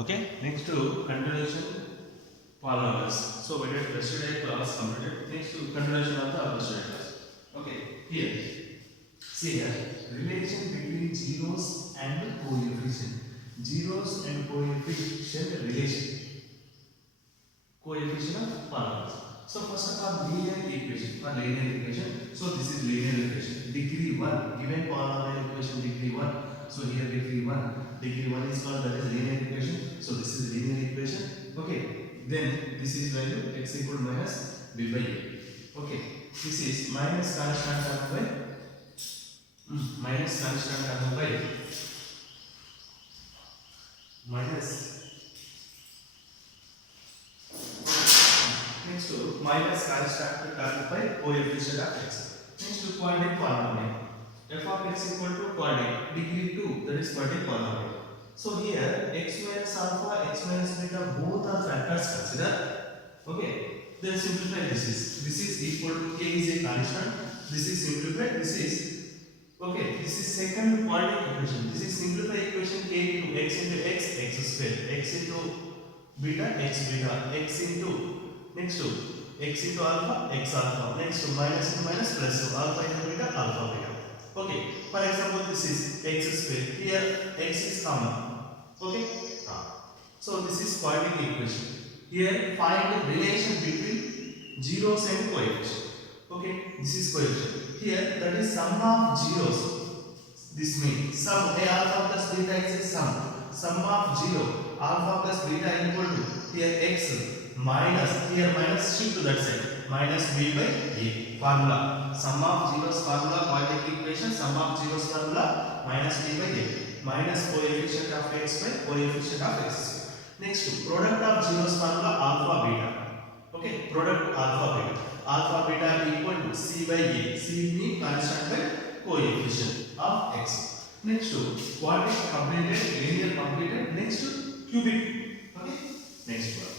Okay, next to continuation polynomials. So we did yesterday class completed. Next to continuation of the yesterday class. Okay, here see here relation between zeros and coefficient. Zeros and coefficient relation. Coefficient of polynomials. So first of all, linear equation. For linear equation, so this is linear equation. Degree 1 given polynomial equation degree 1. So here degree 1 is called, that is linear equation. So this is linear equation. Okay. Then this is value x equal minus b by a. Okay. This is minus constant term by minus constant term by minus. Next to minus constant term by coefficient of x. Next to quadratic polynomial. F of x equal to quadratic degree 2, that is quadratic polynomial. So here x minus alpha, x minus beta, both are factors consider. Okay, then simplify this is equal to k is a constant. This is simplified. This is okay. This is second quadratic equation. This is simplified equation k into x square, x into beta, x into next to x into alpha, x alpha. Next to minus into minus plus, so alpha into beta, alpha beta. Okay, for example, this is x square. Here x is common. Okay, so this is quadratic equation. Here find the relation between zeros and coefficient. Okay, this is coefficient. Here that is sum of zeros. This means sum a alpha plus beta is a sum of 0 alpha plus beta equal to here x minus, here minus shift to that side, minus b by a. Formula sum of zeros formula, quadratic equation sum of zeros formula minus b by a, minus coefficient of x by coefficient of x. Next product of zeros formula alpha beta. Okay, product alpha beta equal to c by a. C means constant by coefficient of x. Next to quadratic completed, linear completed. Next to cubic. Okay, next one.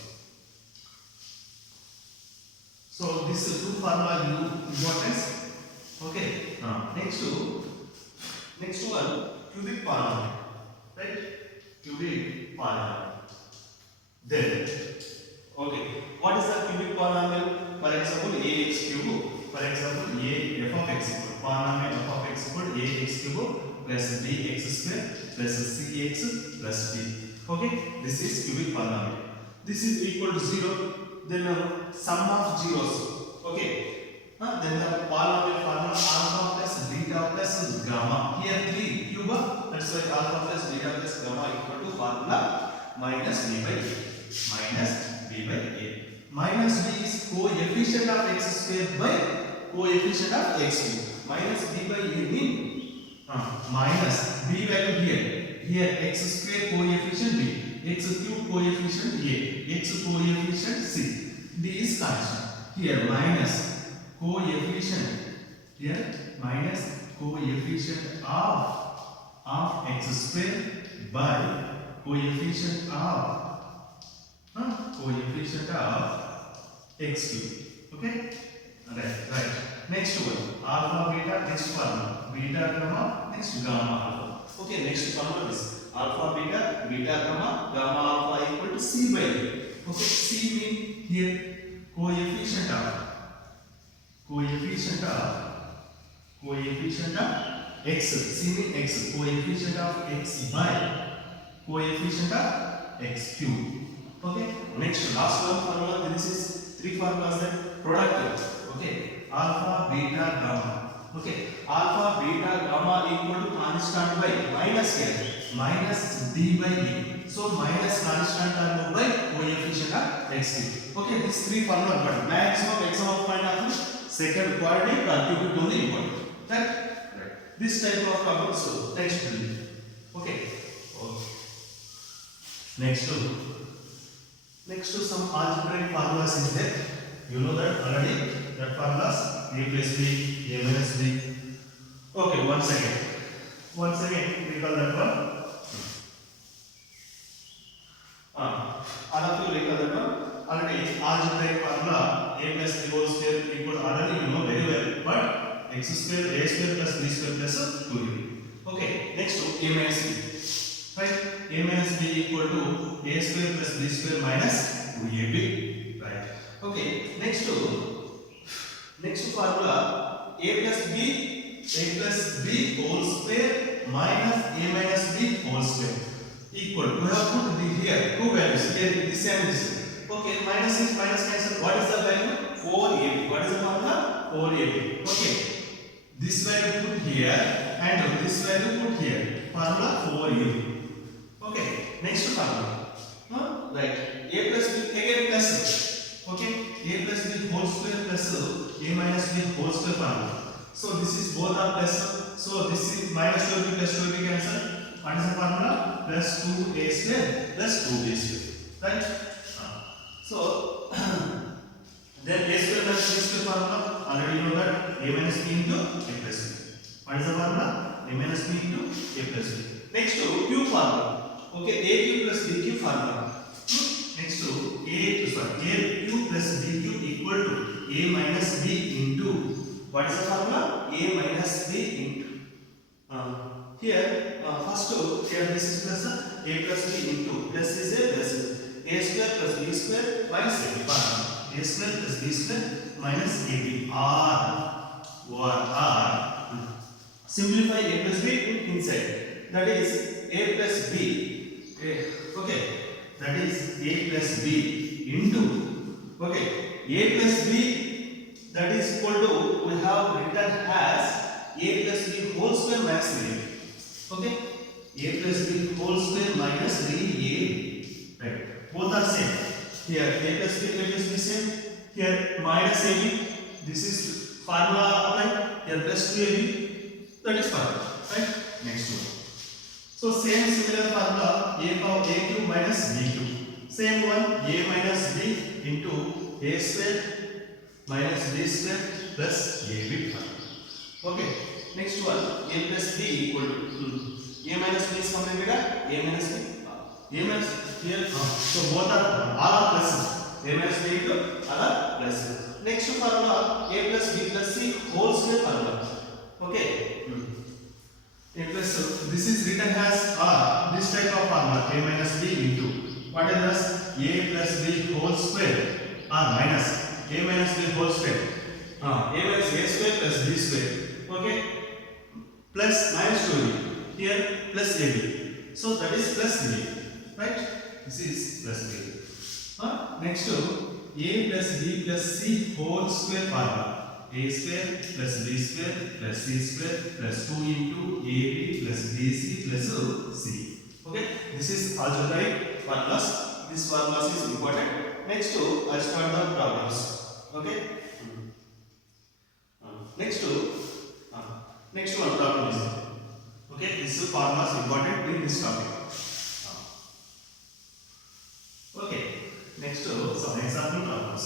So this two formula you importance. Okay. Next one cubic polynomial, right? Cubic polynomial. Then okay, what is the cubic polynomial? For example, ax cube. For example, a f of x equal polynomial f of x equal ax cube plus bx square plus cx plus d. Okay, this is cubic polynomial. This is equal to 0. Then sum of zeros. Okay, then the polynomial formula alpha plus beta plus gamma. Here 3 cube, that's why alpha plus beta plus gamma equal to formula minus b by a. Minus b by a. Minus b is coefficient of x square by coefficient of x cube. Minus b by a means minus b value here x square coefficient b, x cube coefficient a, x coefficient c, d is constant. Here minus coefficient, here minus coefficient of x square by coefficient of x cube. Okay, right. Next one alpha beta, next formula beta gamma, next gamma alpha. Okay, next formula is alpha beta gamma alpha equal to c by a. Okay, c means here coefficient of x, c means x, coefficient of x by coefficient of x cube. Okay, next last one formula. This is three formulas that product. Okay, alpha beta gamma. Okay, alpha beta gamma equal to constant by minus here minus d by a. So minus constant term by coefficient of x cube. Okay, these three formula, but maximum exam point of second quadratic or cubic only important. Right? This type of problem. So next one. Okay. Next to some algebraic formulas is there. You know that already. That formulas a plus b, a minus b. Okay, once again recall that one. All of you recall that one. Already algebraic formula a plus b whole square equal already you know very well, but x square a square plus b square plus 2ab. Okay, next to a minus b. Right? a minus b equal to a square plus b square minus 2ab, right? Okay, next formula, a plus b whole square minus a minus b whole square equal, we have put here two values here, this and this. Okay, minus is minus cancel. What is the value? 4ab. What is the formula? 4ab. Okay, this value put here and this value put here, formula 4ab. Okay, next formula, right, a plus b again plus, okay, a plus b whole square plus a minus b whole square formula. So this is both are plus, so this is minus 2ab plus 2ab cancel. What is the formula? Plus 2a square plus 2b square, right? So then a square plus b square formula, already you know that a minus b into a plus b. What is the formula? A minus b into a plus b. Next to q formula. Okay, a q plus b q formula. Next to a q plus b q equal to a minus b into, what is the formula? A minus b into, here first here this is plus a plus b into, plus is a plus, a square plus b square minus ab, a square plus b square minus ab, r. Simplify a plus b inside, that is a plus b, okay, that is a plus b into, okay, a plus b, that is equal to, we have written as a plus b whole square minus 3ab. Okay, a plus b whole square minus 3ab, right? Both are same. Here a plus b same. Here minus ab. This is formula applied. Here plus 2ab. That is formula, right? Next one. So similar formula, a cube minus b cube. Same one, a minus b into a square minus b square plus ab. Okay. Next one, a plus b equal to a minus b is completed. A minus b. A minus here. So both are all are pluses. A minus b into all are pluses. Next formula, a plus b plus c whole square formula. Okay. A plus, this is written as this type of formula, a minus b into, what is this? A plus b whole square minus a minus b whole square. A minus a square plus b square. Okay. Plus minus 2ab. Here plus ab. So that is plus ab. Right? This is plus ab. Next to a plus b plus c whole square formula. A square plus b square plus c square plus 2 into ab plus bc plus c. Okay, this is algebraic formulas. This formulas is important. Next to I start the problems. Okay. Next one problem is. Okay, this is formulas important in this topic. Okay, next to some example problems.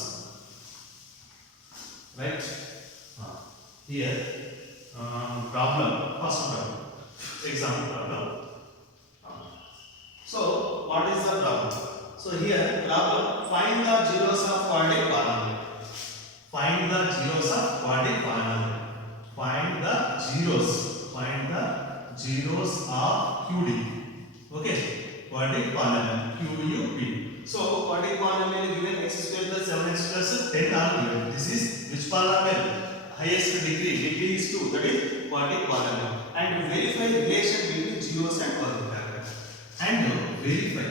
Right. Here, problem, first problem, example problem. So, what is the problem? So, here, problem, find the zeros of quadratic polynomial. Find the zeros of quadratic polynomial. Find the zeros of QD. Okay, quadratic polynomial, QUP. So, quadratic polynomial given x square plus 7x plus 10 are given. This is which polynomial? Highest degree is 2, that is quadratic polynomial. And verify relation between zeros and quadrilateral. And verify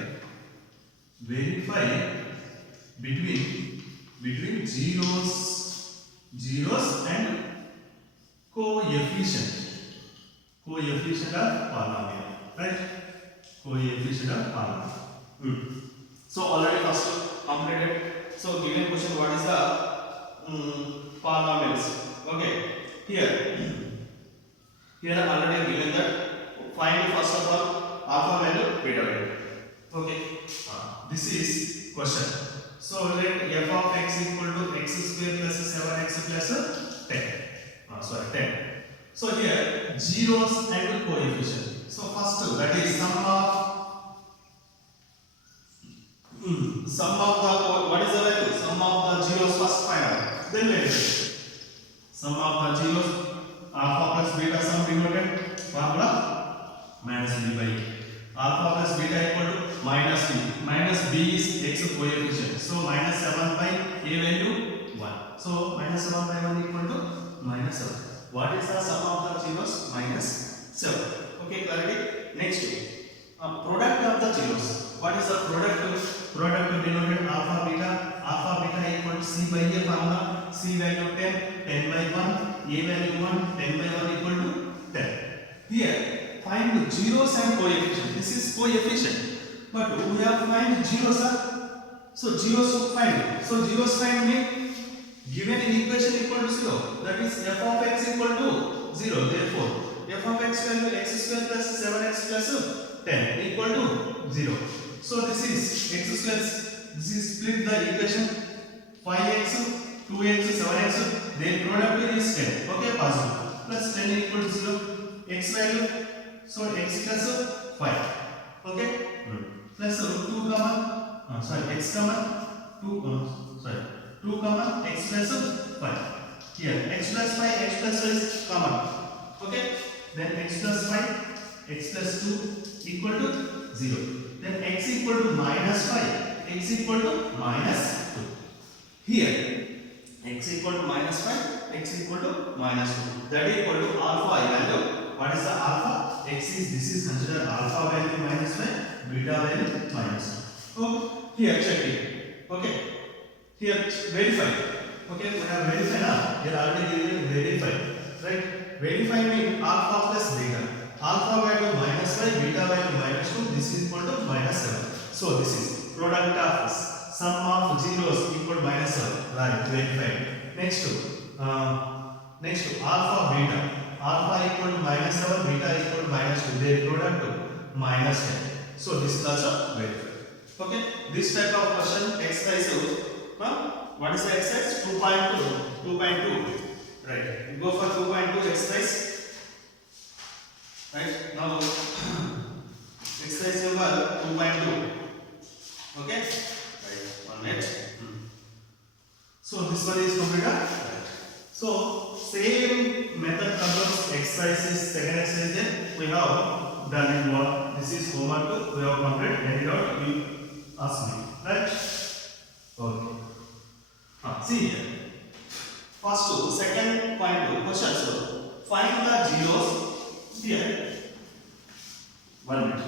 between zeros and coefficient of polynomial, right? Coefficient of polynomial. So already first completed. So given question, what is the polynomials? Okay, here already given that. Find first of all alpha value, beta value. Okay, this is question. So let f of x equal to x square plus 7x plus 10. 10. So here zeros and coefficient. So first that is sum of the, what is the value? Sum of the zeros first find out. Then let us sum of the zeros, alpha plus beta sum denoted formula minus b by a. Alpha plus beta equal to minus b. Minus b is x coefficient. So minus 7 by a value 1. So minus 7 by 1 equal to minus 7. What is the sum of the zeros? Minus 7. Okay, clarity. Next, product of the zeros. What is the product? Product denoted alpha beta. Alpha beta equal to c by a formula. C value 10, 10 by 1, a value 1, 10 by 1 equal to 10. Here, find zeros and coefficient. This is coefficient, but we have to find zeros. So zeros to find. So zeros find mean given in equation equal to 0. That is f of x equal to 0. Therefore, f of x value x square plus 7x plus 10 equal to 0. So this is x square. This is split the equation 5x, 2x, 7x. Their product is 10. Okay, positive. Plus 10 equal to 0. X value. So x plus 5. Okay. Plus 2 comma. X comma 2 comma x plus 5. Here x plus 5, x plus 5 is common. Okay. Then x plus 5, x plus 2 equal to 0. Then x equal to minus 5, x equal to minus 2. Here x equal to minus 5, x equal to minus 2. That equal to alpha value. What is the alpha? X is, this is considered alpha value minus 5, beta value minus 2. So here check it. Okay. Here verify. Okay, we have verify now. Here already given verify. Right? Verify means alpha plus beta. Alpha value minus 5, beta value minus 2. This is equal to minus 7. So this is product of sum of zeros equal to minus 7. Right? Verify. Next to alpha beta. Alpha equal to minus 7, beta equal to minus 2. Their product to minus 10. So this is also verified. Okay. This type of question exercise. What is the exercise? 2.2. 2.2. Right. We go for 2.2 exercise. Right. Now exercise number 2.2. Okay. Right. 1 minute. So this one is completed. So same method controls exercises. Second exercise we have done in one. This is homework. We have completed. And it out. You ask me. Right. Okay. See here. First to second point question. So find the zeros here. 1 minute.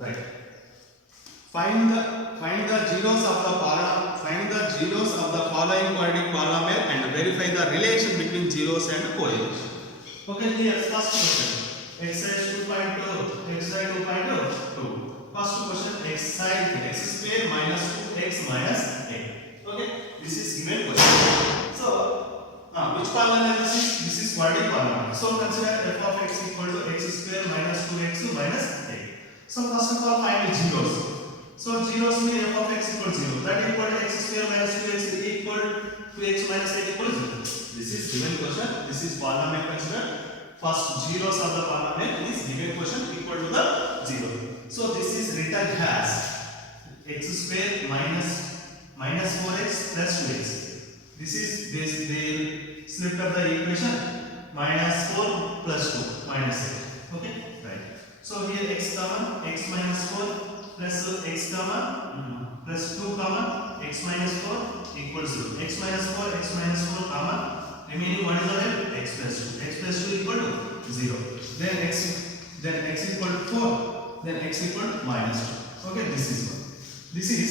Right. Find the zeros of the following quadratic polynomial and verify the relation between zeros and coefficient. Okay. Here first question. Exercise 2.2. Exercise 2.2. First question. Exercise x square minus 2x minus 8. Okay. This is given question. So which polynomial this is? This is quadratic polynomial. So consider f of x equal to x square minus 2x minus 8. So first of all find the zeros. So zeros mean f of x equal to 0. That equal to x square minus 2x equal to x minus 8 equal to 0. This is given question. This is polynomial considered. First zeros of the polynomial is given question equal to the 0. So this is written as x square minus 4x plus 2x. This is they slipped up the equation minus 4 plus 2 minus 8. Okay, right. So here x comma x minus 4 plus x comma plus 2 comma x minus 4 equals 0. X minus 4 comma remaining what is the value? X plus 2. X plus 2 equal to 0. Then x equal to 4. Then x equal to minus 2. Okay, this is one. This is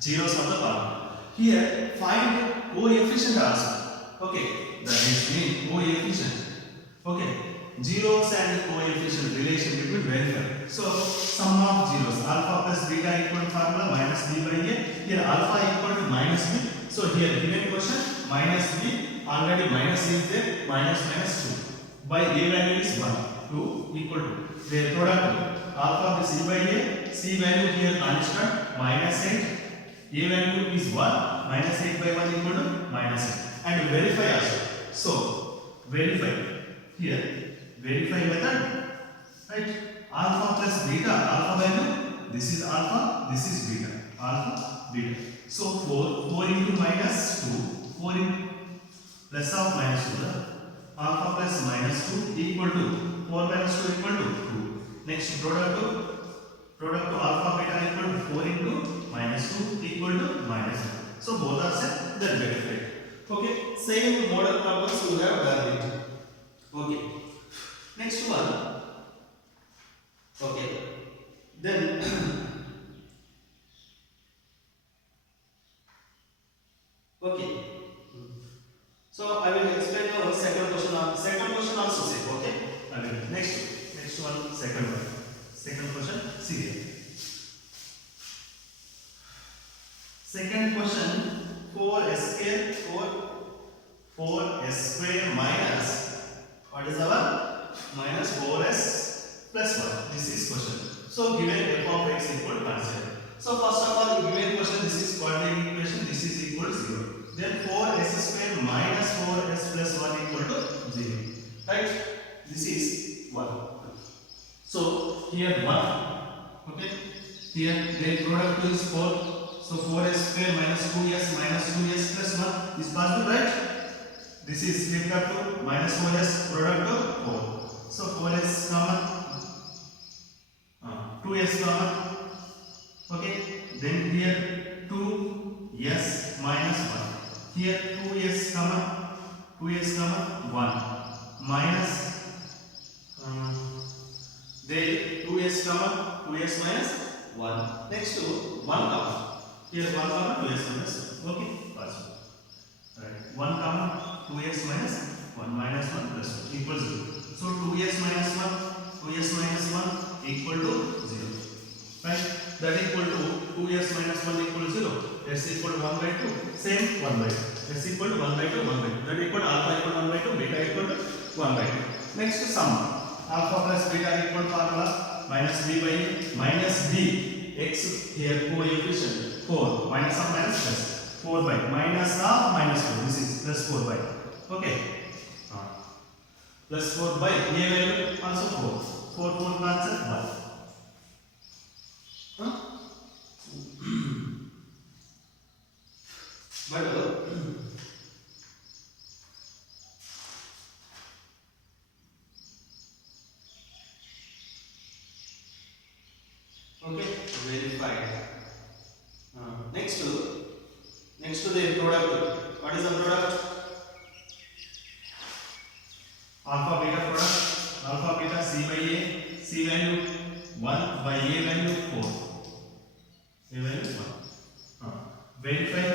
zeros of the polynomial. Here find coefficient also. Okay, that is mean coefficient. Okay, zeros and coefficient relation between verify. So sum of zeros alpha plus beta equal to formula minus b by a. Here alpha equal to minus b. So here given question minus b. Already minus is there, minus 2. By a value is 1, 2 equal to. Their product alpha is c by a, c value here constant, minus 8, a value is 1, minus 8 by 1 equal to minus 8. And verify also. So, verify. Here, verify method, right? Alpha plus beta, alpha value, this is alpha, this is beta. Alpha, beta. So, 4 into minus 2, 4 into plus of minus 2, alpha plus minus 2 equal to 4 minus 2 equal to 2. Next product to alpha beta equal to 4 into minus 2 equal to minus 1. So both are set, then verify. Okay, same model problems we have done it. Okay, next one. Okay, then okay. So I will explain the second question. Second question also same. Okay, I will next one, second one. Second question, see here. Second question, 4s square minus, what is our minus 4s plus 1. This is question. So given f of x equal constant. So first of all, given question, this is coordinate equation, this is equal to 0. Then 4s square minus 4s plus 1 equal to 0. Right? This is 1. So here 1. Okay. Here their product is 4. So 4s square minus 2s plus 1 is possible, right? This is flipped up to minus 4s product of 4. So 4s common, 2s common. Okay. Then here 2s minus 1. Here 2s common 1 minus there 2s common 2s minus 1. Next to 1 common. Here 1 common 2s minus 1. Okay, possible. Right. 1 common 2s minus 1 minus 1 plus 1 equals 0. So 2s minus 1 equal to 0. Right? That equal to 2s minus 1 equal to 0. S equal to 1 by 2. Same 1 by 2. S equal to 1 by 2, 1 by 2. That equal to alpha equal to 1 by 2, beta equal to 1 by 2. Next sum. Alpha plus beta equal to formula minus b by minus b. X here coefficient 4 minus of minus plus 4 by minus of minus 4. This is plus 4 by. Okay. Plus 4 by a value also 4. 4 cancel 1. But okay, verified. Next to the product. What is the product? Alpha beta product. Alpha beta c by a, c value 1 by a value 4. A value 1. Verify.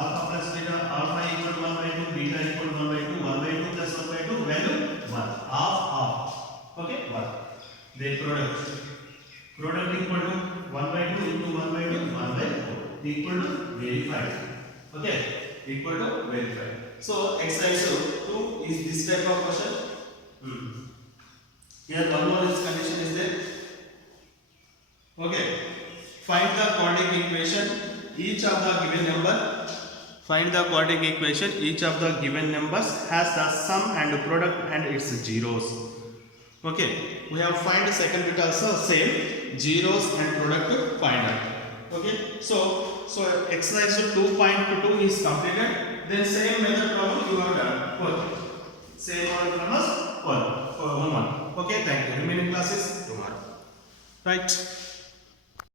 Alpha plus beta, alpha equal to 1 by 2, beta equal to 1 by 2, 1 by 2 plus 1 by 2, value 1. Half. Okay, 1. The product equal to 1 by 2 into 1 by 2, 1 by 4 equal to verified. Okay, equal to verified. So exercise 2 is this type of question. Here one more condition is there. Okay, find the quadratic equation. Each of the given number. Find the quadratic equation. Each of the given numbers has the sum and product and its zeros. Okay, we have find the second bit also same, zeros and product to find out. Okay, so exercise 2.2 is completed. Then same method problem you have done. Okay. Same model problems for homework. Okay, thank you. Remaining classes tomorrow. Right.